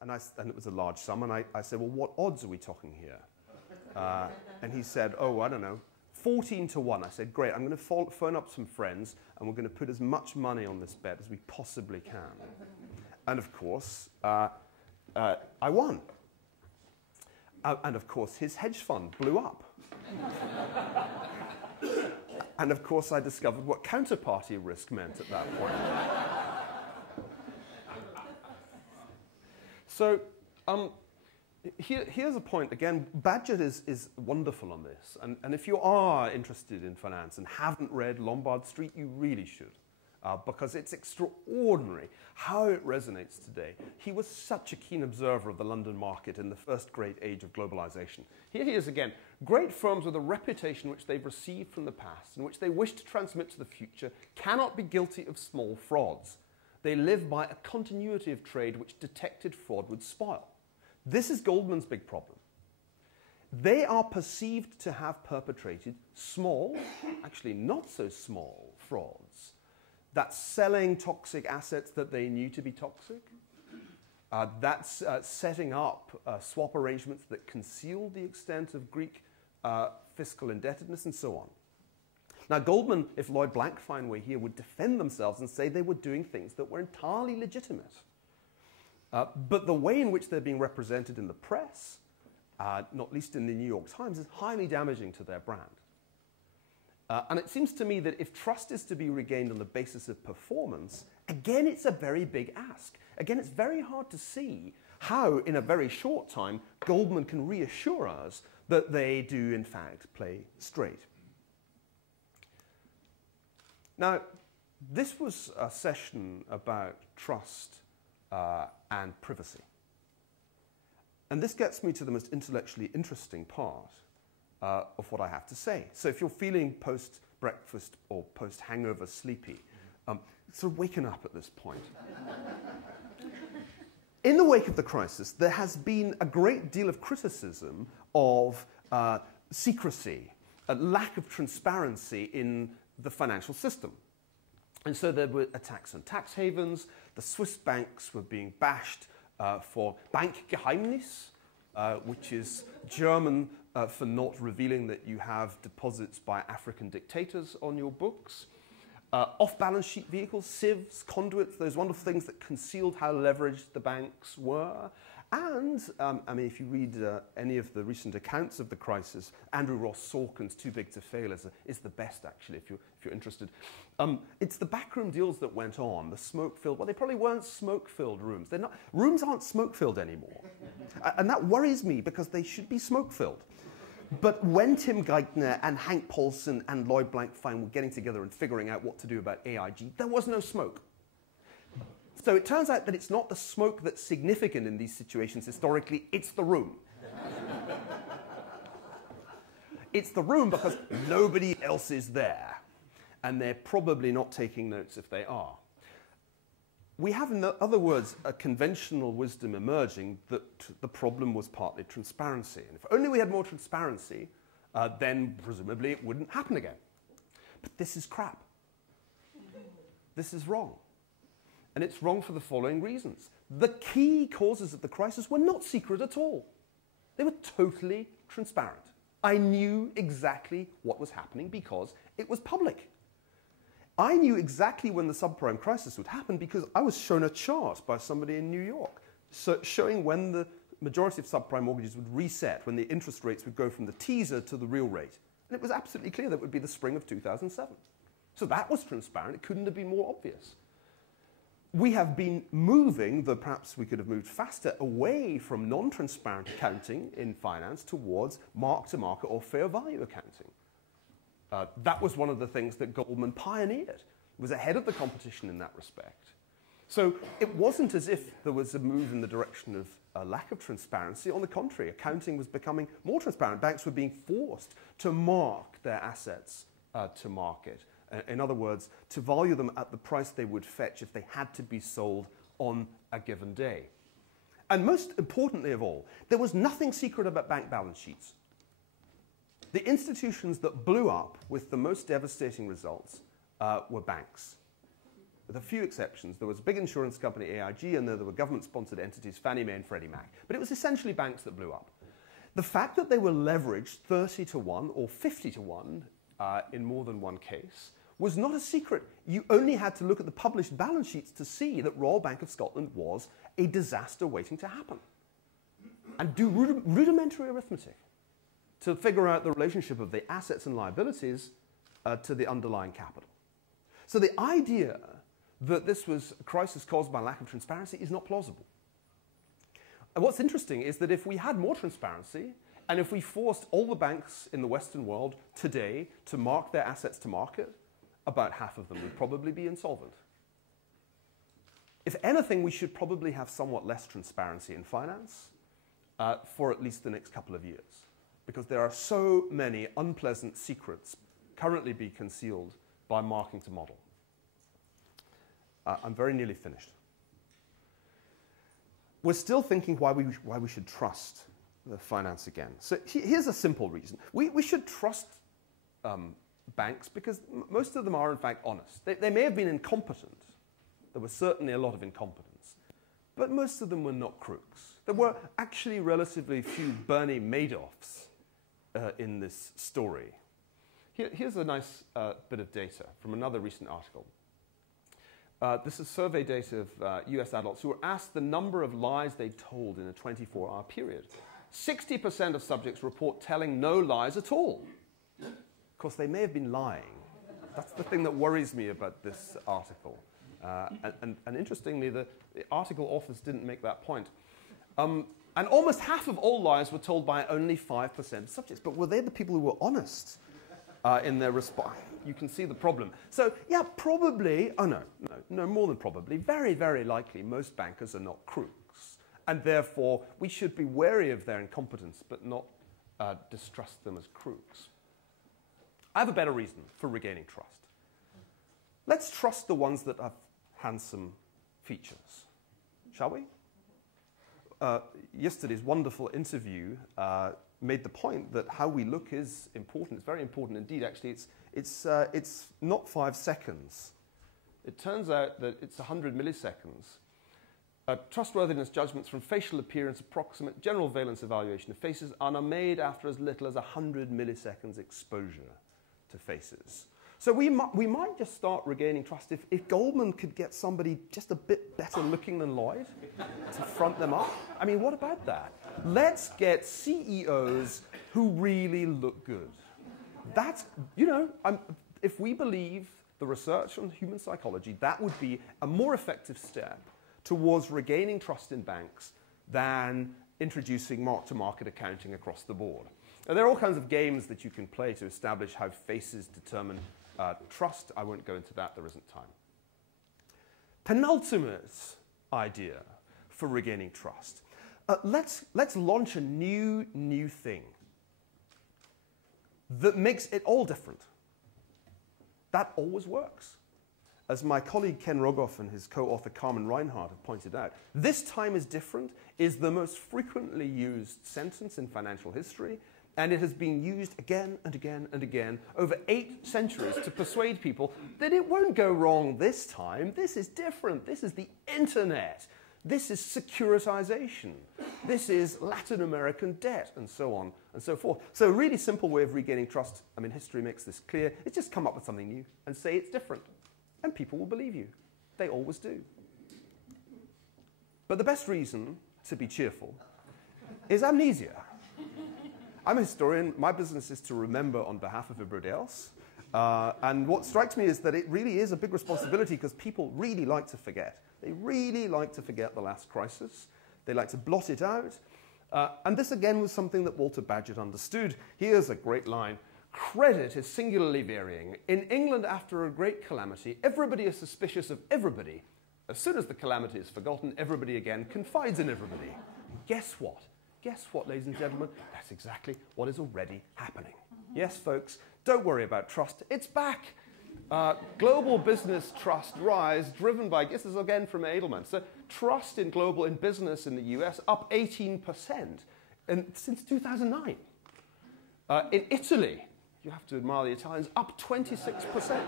And it was a large sum, and I said, well, what odds are we talking here? And he said, oh, I don't know, 14 to 1. I said, great, I'm going to phone up some friends, and we're going to put as much money on this bet as we possibly can. And of course, I won. And of course, his hedge fund blew up. And of course, I discovered what counterparty risk meant at that point. So here's a point. Again, Badger is wonderful on this. And if you are interested in finance and haven't read Lombard Street, you really should. Because it's extraordinary how it resonates today. He was such a keen observer of the London market in the first great age of globalization. Here he is again, great firms with a reputation which they've received from the past and which they wish to transmit to the future cannot be guilty of small frauds. They live by a continuity of trade which detected fraud would spoil. This is Goldman's big problem. They are perceived to have perpetrated small, actually not so small, frauds. That's selling toxic assets that they knew to be toxic. That's setting up swap arrangements that conceal the extent of Greek fiscal indebtedness and so on. Now, Goldman, if Lloyd Blankfein were here, would defend themselves and say they were doing things that were entirely legitimate. But the way in which they're being represented in the press, not least in the New York Times, is highly damaging to their brand. And it seems to me that if trust is to be regained on the basis of performance, again, it's a very big ask. Again, it's very hard to see how, in a very short time, Goldman can reassure us that they do, in fact, play straight. Now, this was a session about trust and privacy. And this gets me to the most intellectually interesting part of what I have to say. So if you're feeling post-breakfast or post-hangover sleepy, sort of waking up at this point. In the wake of the crisis, there has been a great deal of criticism of secrecy, a lack of transparency in the financial system. And so there were attacks on tax havens. The Swiss banks were being bashed for Bankgeheimnis, which is German for not revealing that you have deposits by African dictators on your books. Off-balance sheet vehicles, sieves, conduits, those wonderful things that concealed how leveraged the banks were. And, I mean, if you read any of the recent accounts of the crisis, Andrew Ross Sorkin's Too Big to Fail is the best, actually, if you're interested. It's the backroom deals that went on, the smoke-filled, well, they probably weren't smoke-filled rooms. They're not, rooms aren't smoke-filled anymore. And that worries me, because they should be smoke-filled. But when Tim Geithner and Hank Paulson and Lloyd Blankfein were getting together and figuring out what to do about AIG, there was no smoke. So it turns out that it's not the smoke that's significant in these situations historically, it's the room. It's the room because nobody else is there. And they're probably not taking notes if they are. We have, in other words, a conventional wisdom emerging that the problem was partly transparency. And if only we had more transparency, then presumably it wouldn't happen again. But this is crap. This is wrong. And it's wrong for the following reasons. The key causes of the crisis were not secret at all. They were totally transparent. I knew exactly what was happening because it was public. I knew exactly when the subprime crisis would happen because I was shown a chart by somebody in New York showing when the majority of subprime mortgages would reset, when the interest rates would go from the teaser to the real rate. And it was absolutely clear that would be the spring of 2007. So that was transparent. It couldn't have been more obvious. We have been moving, though perhaps we could have moved faster, away from non-transparent accounting in finance towards mark-to-market or fair value accounting. That was one of the things that Goldman pioneered. It was ahead of the competition in that respect. So it wasn't as if there was a move in the direction of a lack of transparency. On the contrary, accounting was becoming more transparent. Banks were being forced to mark their assets to market. In other words, to value them at the price they would fetch if they had to be sold on a given day. And most importantly of all, there was nothing secret about bank balance sheets. The institutions that blew up with the most devastating results were banks. with a few exceptions. There was a big insurance company, AIG, and there were government-sponsored entities, Fannie Mae and Freddie Mac. But it was essentially banks that blew up. The fact that they were leveraged 30 to 1 or 50 to 1 in more than one case was not a secret. You only had to look at the published balance sheets to see that Royal Bank of Scotland was a disaster waiting to happen. And do rudimentary arithmetic to figure out the relationship of the assets and liabilities to the underlying capital. So the idea that this was a crisis caused by lack of transparency is not plausible. And what's interesting is that if we had more transparency, and if we forced all the banks in the Western world today to mark their assets to market, about half of them would probably be insolvent. If anything, we should probably have somewhat less transparency in finance for at least the next couple of years, because there are so many unpleasant secrets currently being concealed by marking to model. I'm very nearly finished. We're still thinking why we should trust the finance again. So here's a simple reason. We should trust banks because most of them are, in fact, honest. They may have been incompetent. There was certainly a lot of incompetence. But most of them were not crooks. There were actually relatively few Bernie Madoffs in this story. Here's a nice bit of data from another recent article. This is survey data of US adults who were asked the number of lies they told in a 24-hour period. 60% of subjects report telling no lies at all. Of course, they may have been lying. That's the thing that worries me about this article. And interestingly, the article authors didn't make that point. And almost half of all lies were told by only 5% of subjects. But were they the people who were honest in their response? You can see the problem. So, yeah, probably, no, more than probably, very, very likely, most bankers are not crooks. And therefore, we should be wary of their incompetence, but not distrust them as crooks. I have a better reason for regaining trust. Let's trust the ones that have handsome features, shall we? Yesterday's wonderful interview made the point that how we look is important. It's very important indeed. Actually, it's not 5 seconds. It turns out that it's 100 milliseconds. Trustworthiness judgments from facial appearance, approximate general valence evaluation of faces are made after as little as 100 milliseconds exposure to faces. So we might just start regaining trust if Goldman could get somebody just a bit better looking than Lloyd to front them up. I mean, what about that? Let's get CEOs who really look good. That's, if we believe the research on human psychology, that would be a more effective step towards regaining trust in banks than introducing mark-to-market accounting across the board. Now, there are all kinds of games that you can play to establish how faces determine trust. I won't go into that, there isn't time. Penultimate idea for regaining trust. Let's launch a new thing that makes it all different. That always works. As my colleague Ken Rogoff and his co-author Carmen Reinhardt have pointed out, this time is different is the most frequently used sentence in financial history, and it has been used again and again and again over 8 centuries to persuade people that it won't go wrong this time. This is different. This is the internet. This is securitization. This is Latin American debt, and so on and so forth. So a really simple way of regaining trust, I mean, history makes this clear, is just come up with something new and say it's different. And people will believe you. They always do. But the best reason to be cheerful is amnesia. I'm a historian. My business is to remember on behalf of everybody else. And what strikes me is that it really is a big responsibility because people really like to forget. They really like to forget the last crisis. They like to blot it out. And this, again, was something that Walter Bagehot understood. Here's a great line. Credit is singularly varying. In England, after a great calamity, everybody is suspicious of everybody. As soon as the calamity is forgotten, everybody again confides in everybody. Guess what? Guess what, ladies and gentlemen? That's exactly what is already happening. Yes, folks, don't worry about trust. It's back. Global business trust rise, driven by, this is again from Edelman. So trust in business in the US up 18% since 2009. In Italy, you have to admire the Italians, up 26%.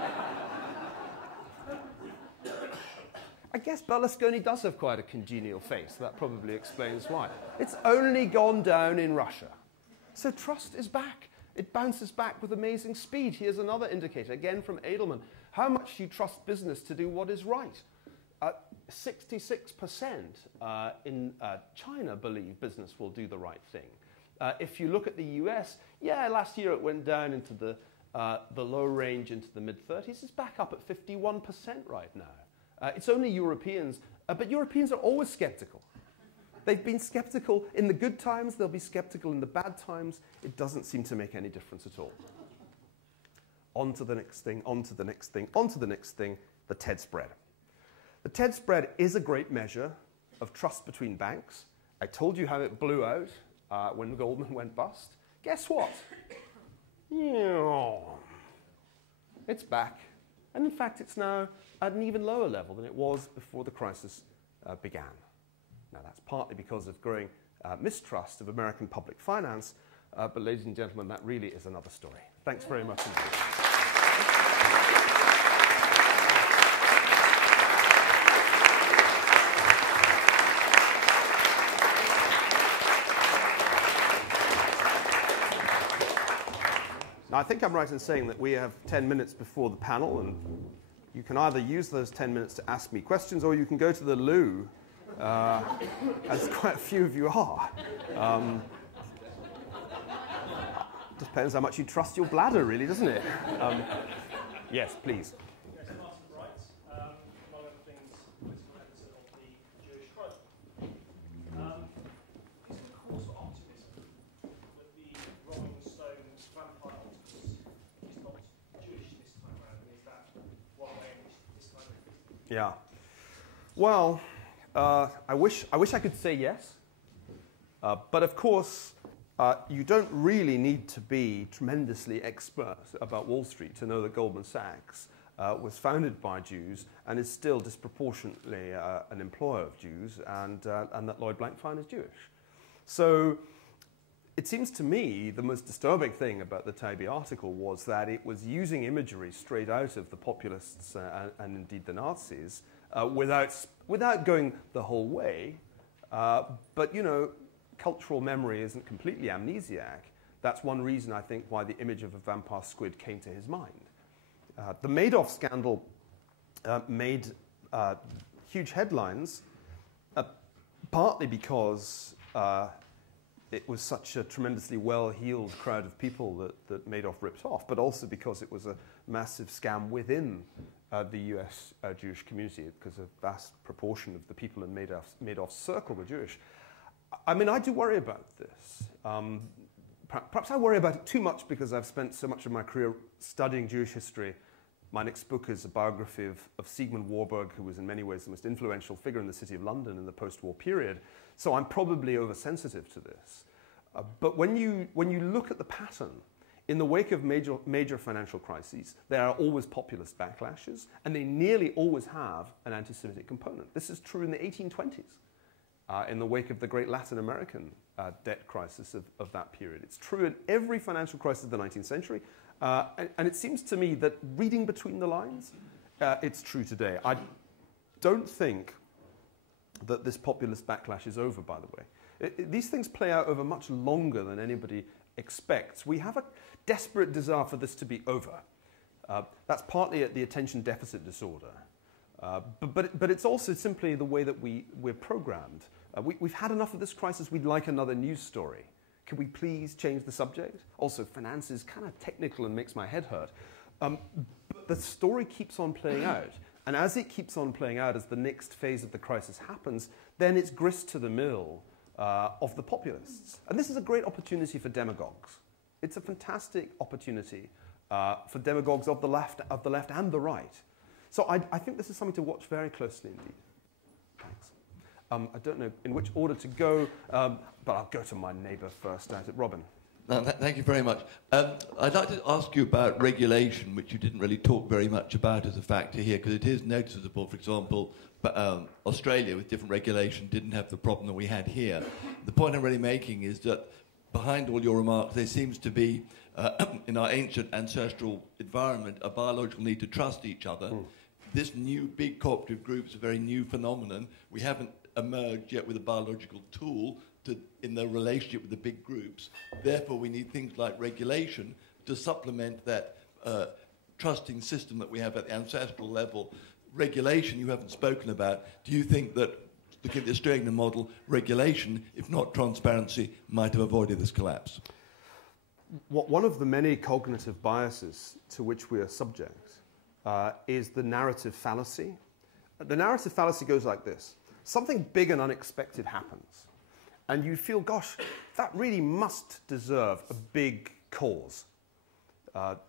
I guess Berlusconi does have quite a congenial face. That probably explains why. It's only gone down in Russia. So trust is back. It bounces back with amazing speed. Here's another indicator, again from Edelman. How much do you trust business to do what is right? 66% in China believe business will do the right thing. If you look at the US, yeah, last year it went down into the low range, into the mid-30s. It's back up at 51% right now. It's only Europeans, but Europeans are always skeptical. They've been skeptical in the good times, they'll be skeptical in the bad times. It doesn't seem to make any difference at all. On to the next thing, on to the next thing, on to the next thing, the TED spread. The TED spread is a great measure of trust between banks. I told you how it blew out when Goldman went bust. Guess what? It's back. And in fact, it's now at an even lower level than it was before the crisis began. Now, that's partly because of growing mistrust of American public finance, but ladies and gentlemen, that really is another story. Thanks very much indeed. Now, I think I'm right in saying that we have 10 minutes before the panel, and you can either use those 10 minutes to ask me questions, or you can go to the loo, as quite a few of you are. Depends how much you trust your bladder, really, doesn't it? Yes, please. Yes, Martin Bright. Among other things, political editor of the Jewish Chronicle. Is the cause for optimism that the Rolling Stones vampire octopus is not Jewish this time around? And is that one way in which this kind of fits? Yeah. Well, I wish I could say yes, but of course, you don't really need to be tremendously expert about Wall Street to know that Goldman Sachs was founded by Jews and is still disproportionately an employer of Jews, and that Lloyd Blankfein is Jewish. So it seems to me the most disturbing thing about the Taibbi article was that it was using imagery straight out of the populists and indeed the Nazis without going the whole way. But, you know, cultural memory isn't completely amnesiac. That's one reason, I think, why the image of a vampire squid came to his mind. The Madoff scandal made huge headlines, partly because it was such a tremendously well-heeled crowd of people that Madoff ripped off, but also because it was a massive scam within the US Jewish community, because a vast proportion of the people in Madoff's circle were Jewish. I mean, I do worry about this. Perhaps I worry about it too much because I've spent so much of my career studying Jewish history. My next book is a biography of Sigmund Warburg, who was in many ways the most influential figure in the City of London in the post-war period. So I'm probably oversensitive to this. But when you look at the pattern, in the wake of major financial crises, there are always populist backlashes, and they nearly always have an anti-Semitic component. This is true in the 1820s. In the wake of the great Latin American debt crisis of that period. It's true in every financial crisis of the 19th century, and it seems to me that reading between the lines, it's true today. I don't think that this populist backlash is over, by the way. These things play out over much longer than anybody expects. We have a desperate desire for this to be over. That's partly the attention deficit disorder. But it's also simply the way that we're programmed. We've had enough of this crisis. We'd like another news story. Can we please change the subject? Also, finance is kind of technical and makes my head hurt. But the story keeps on playing out. And as it keeps on playing out, as the next phase of the crisis happens, then it's grist to the mill of the populists. And this is a great opportunity for demagogues. It's a fantastic opportunity for demagogues of the left and the right. So I think this is something to watch very closely indeed. Thanks. I don't know in which order to go, but I'll go to my neighbour first. Robin. No, thank you very much. I'd like to ask you about regulation, which you didn't really talk very much about as a factor here, because it is noticeable. For example, Australia, with different regulation, didn't have the problem that we had here. The point I'm really making is that behind all your remarks, there seems to be, in our ancient ancestral environment, a biological need to trust each other. this new big cooperative group is a very new phenomenon. We haven't emerged yet with a biological tool in the relationship with the big groups. Therefore, we need things like regulation to supplement that trusting system that we have at the ancestral level. Regulation you haven't spoken about. Do you think that, looking at the Australian model, regulation, if not transparency, might have avoided this collapse? One of the many cognitive biases to which we are subject is the narrative fallacy. The narrative fallacy goes like this. Something big and unexpected happens, and you feel, gosh, that really must deserve a big cause.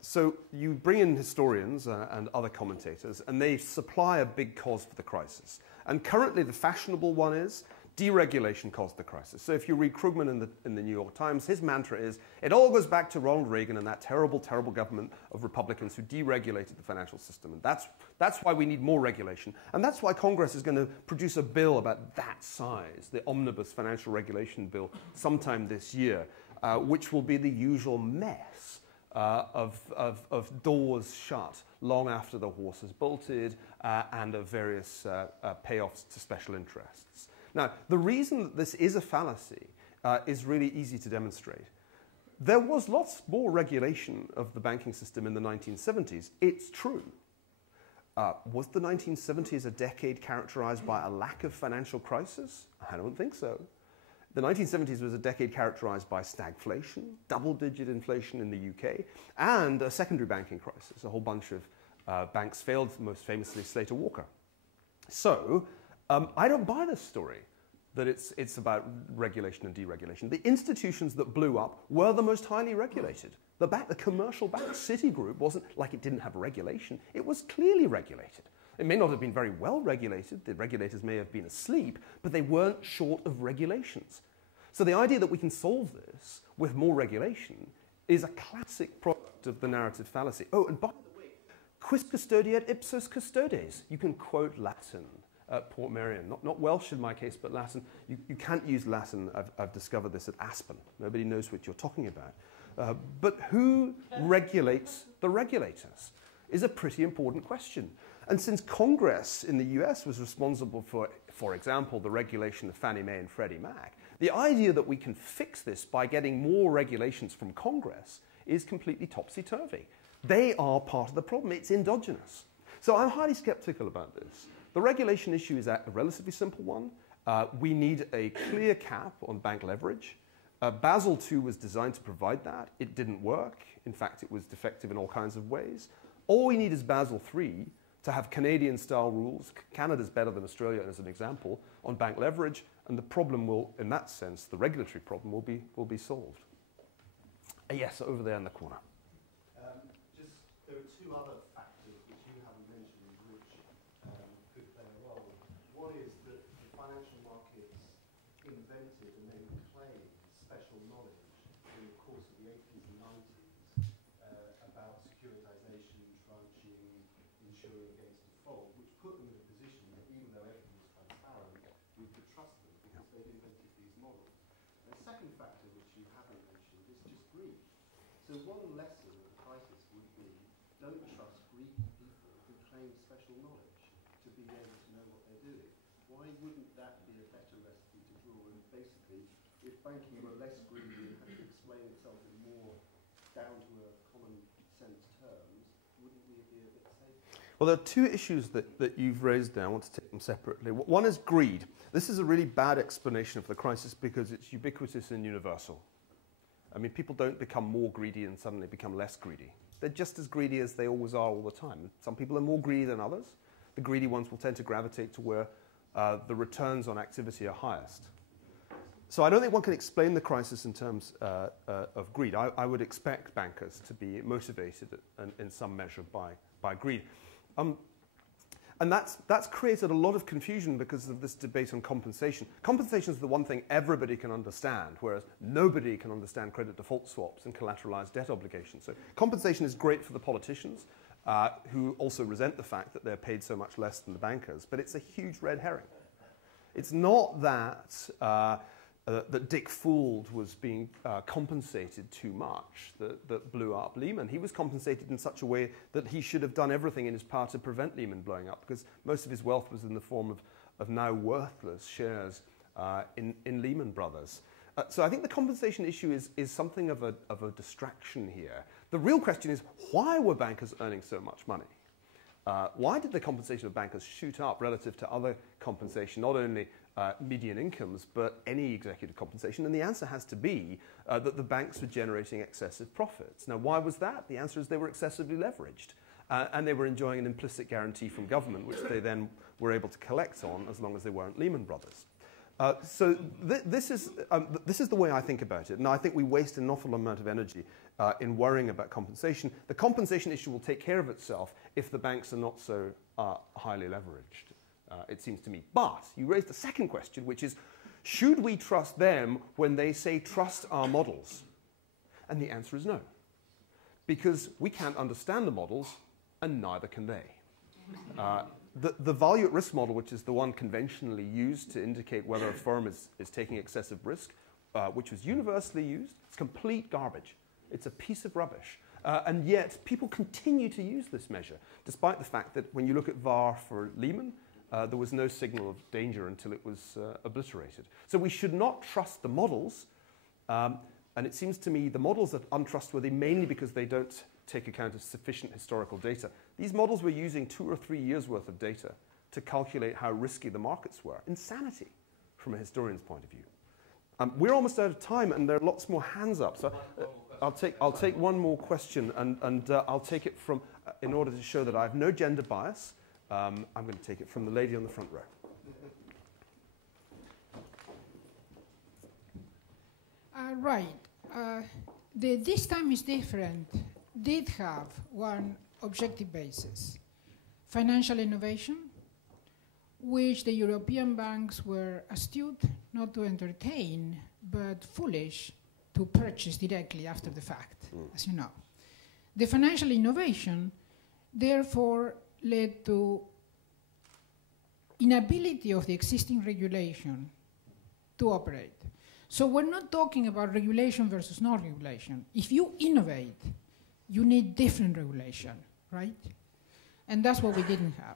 So you bring in historians and other commentators, and they supply a big cause for the crisis. And currently the fashionable one is deregulation caused the crisis. So if you read Krugman in the New York Times, his mantra is, it all goes back to Ronald Reagan and that terrible, terrible government of Republicans who deregulated the financial system. And that's why we need more regulation. And that's why Congress is going to produce a bill about that size, the Omnibus Financial Regulation Bill, sometime this year, which will be the usual mess of doors shut long after the horse has bolted and of various payoffs to special interests. Now, the reason that this is a fallacy is really easy to demonstrate. There was lots more regulation of the banking system in the 1970s. It's true. Was the 1970s a decade characterized by a lack of financial crisis? I don't think so. The 1970s was a decade characterized by stagflation, double-digit inflation in the UK, and a secondary banking crisis. A whole bunch of banks failed, most famously Slater Walker. So I don't buy this story that it's about regulation and deregulation. The institutions that blew up were the most highly regulated. The commercial bank, Citigroup, wasn't like it didn't have regulation. It was clearly regulated. It may not have been very well regulated. The regulators may have been asleep, but they weren't short of regulations. So the idea that we can solve this with more regulation is a classic product of the narrative fallacy. Oh, and by the way, quis custodiet ipsos custodes. You can quote Latin at Port Merion. Not Welsh in my case, but Latin. You can't use Latin. I've discovered this at Aspen. Nobody knows what you're talking about. But who regulates the regulators is a pretty important question. And since Congress in the US was responsible for example, the regulation of Fannie Mae and Freddie Mac, the idea that we can fix this by getting more regulations from Congress is completely topsy-turvy. They are part of the problem. It's endogenous. So I'm highly skeptical about this. The regulation issue is a relatively simple one. We need a clear cap on bank leverage. Basel II was designed to provide that. It didn't work. In fact, it was defective in all kinds of ways. All we need is Basel III to have Canadian-style rules. Canada's better than Australia, as an example, on bank leverage, and the problem will, in that sense, the regulatory problem will be solved. Yes, over there in the corner. There are two other factors which you haven't mentioned, which could play a role. One is that the financial markets invented and then claimed special knowledge in the course of the 80s and 90s about securitization, tranching, insuring against default, which put them in a position that even though everything was transparent, we could trust them because they'd invented these models. And the second factor which you haven't mentioned is just greed. So one lesson of the crisis would be, don't trust greedy people who claim special knowledge to be able to know what they're doing. Why wouldn't that be a better recipe to draw? And basically, if banking were less greedy and had to explain itself in more down-to-earth, common-sense terms, wouldn't we be a bit safer? Well, there are two issues that you've raised there. I want to take them separately. One is greed. This is a really bad explanation of the crisis because it's ubiquitous and universal. I mean, people don't become more greedy and suddenly become less greedy. They're just as greedy as they always are all the time. Some people are more greedy than others. The greedy ones will tend to gravitate to where the returns on activity are highest. So I don't think one can explain the crisis in terms of greed. I would expect bankers to be motivated in some measure by greed. And that's created a lot of confusion because of this debate on compensation. Compensation is the one thing everybody can understand, whereas nobody can understand credit default swaps and collateralized debt obligations. So compensation is great for the politicians, who also resent the fact that they're paid so much less than the bankers, but it's a huge red herring. It's not that that Dick Fould was being compensated too much, that blew up Lehman. He was compensated in such a way that he should have done everything in his power to prevent Lehman blowing up, because most of his wealth was in the form of now worthless shares in Lehman Brothers. So I think the compensation issue is something of a distraction here. The real question is, why were bankers earning so much money? Why did the compensation of bankers shoot up relative to other compensation, not only median incomes, but any executive compensation? And the answer has to be that the banks were generating excessive profits. Now, why was that? The answer is they were excessively leveraged. And they were enjoying an implicit guarantee from government, which they then were able to collect on as long as they weren't Lehman Brothers. So this is the way I think about it. And I think we waste an awful amount of energy in worrying about compensation. The compensation issue will take care of itself if the banks are not so highly leveraged, it seems to me. But you raised a second question, which is, should we trust them when they say trust our models? And the answer is no. Because we can't understand the models, and neither can they. The value at risk model, which is the one conventionally used to indicate whether a firm is taking excessive risk, which was universally used, it's complete garbage. It's a piece of rubbish. And yet, people continue to use this measure, despite the fact that when you look at VAR for Lehman, there was no signal of danger until it was obliterated. So we should not trust the models. And it seems to me the models are untrustworthy mainly because they don't take account of sufficient historical data. These models were using 2 or 3 years' worth of data to calculate how risky the markets were. Insanity from a historian's point of view. We're almost out of time, and there are lots more hands up. So I'll take one more question, and I'll take it from, in order to show that I have no gender bias, I'm going to take it from the lady on the front row. Right. This time is different. Did have one objective basis, financial innovation, which the European banks were astute not to entertain, but foolish to purchase directly after the fact, as you know. The financial innovation, therefore, led to inability of the existing regulation to operate. So we're not talking about regulation versus non-regulation. If you innovate, you need different regulation, right? And that's what we didn't have.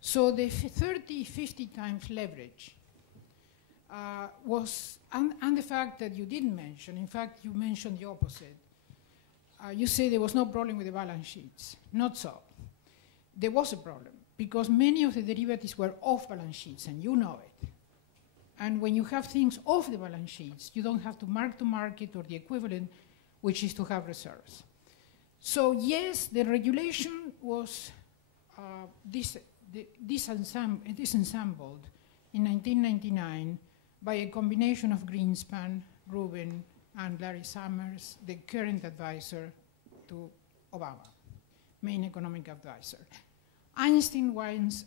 So the 30, 50 times leverage was, and the fact that you didn't mention, in fact, you mentioned the opposite. You say there was no problem with the balance sheets. Not so. There was a problem, because many of the derivatives were off balance sheets, and you know it. And when you have things off the balance sheets, you don't have to mark to market or the equivalent, which is to have reserves. So yes, the regulation was disensembled in 1999 by a combination of Greenspan, Rubin, and Larry Summers, the current advisor to Obama, main economic advisor. Albert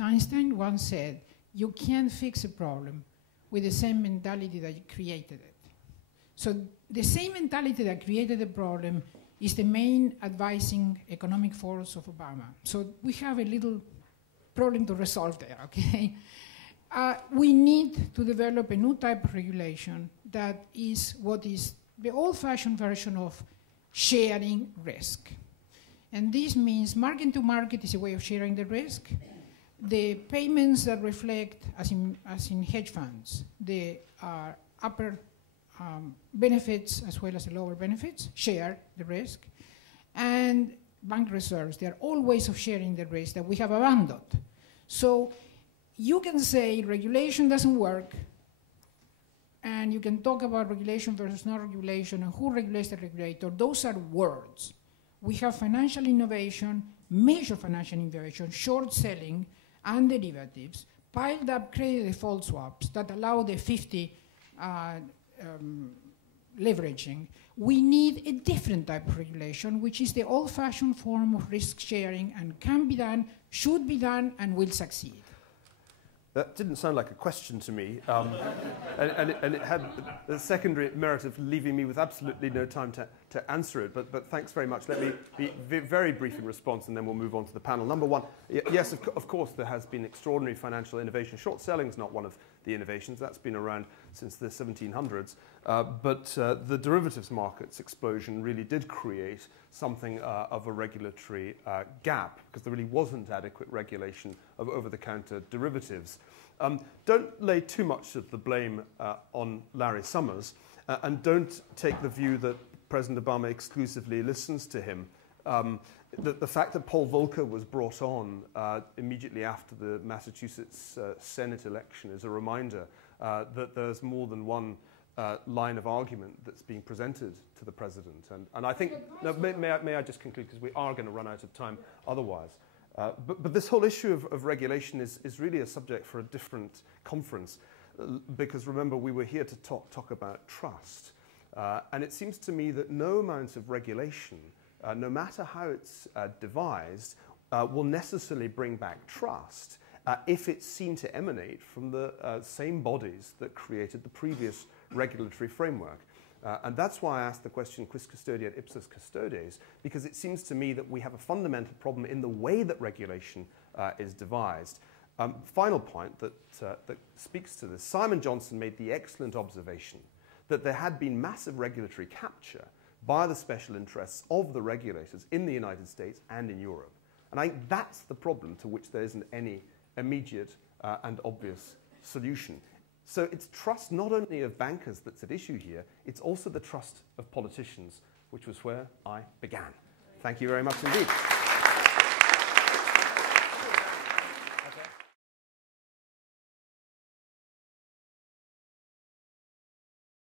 Einstein once said, you can't fix a problem with the same mentality that created it. So the same mentality that created the problem is the main advising economic force of Obama. So we have a little problem to resolve there, okay? We need to develop a new type of regulation that is what is the old-fashioned version of sharing risk. And this means market to market is a way of sharing the risk. The payments that reflect, as in hedge funds, the upper benefits as well as the lower benefits, share the risk. And bank reserves, they are all ways of sharing the risk that we have abandoned. So you can say regulation doesn't work, and you can talk about regulation versus non-regulation and who regulates the regulator. Those are words. We have financial innovation, major financial innovation, short selling, and derivatives, piled up credit default swaps that allow the 50 leveraging. We need a different type of regulation, which is the old-fashioned form of risk sharing, and can be done, should be done, and will succeed. That didn't sound like a question to me, and it had the secondary merit of leaving me with absolutely no time to to answer it, but thanks very much. Let me be very brief in response, and then we'll move on to the panel. Number one, yes, of course, there has been extraordinary financial innovation. Short selling is not one of the innovations. That's been around since the 1700s. But the derivatives market's explosion really did create something of a regulatory gap, because there really wasn't adequate regulation of over-the-counter derivatives. Don't lay too much of the blame on Larry Summers, and don't take the view that President Obama exclusively listens to him. The fact that Paul Volcker was brought on immediately after the Massachusetts Senate election is a reminder that there's more than one line of argument that's being presented to the president. And I think, no, may I just conclude, because we are going to run out of time otherwise. But this whole issue of regulation is really a subject for a different conference, because remember, we were here to talk about trust. And it seems to me that no amount of regulation, no matter how it's devised, will necessarily bring back trust if it's seen to emanate from the same bodies that created the previous regulatory framework. And that's why I asked the question, quis custodiet ipsos custodes, because it seems to me that we have a fundamental problem in the way that regulation is devised. Final point that speaks to this. Simon Johnson made the excellent observation that there had been massive regulatory capture by the special interests of the regulators in the United States and in Europe. And I think that's the problem to which there isn't any immediate and obvious solution. So it's trust not only of bankers that's at issue here, it's also the trust of politicians, which was where I began. Thank you very much indeed.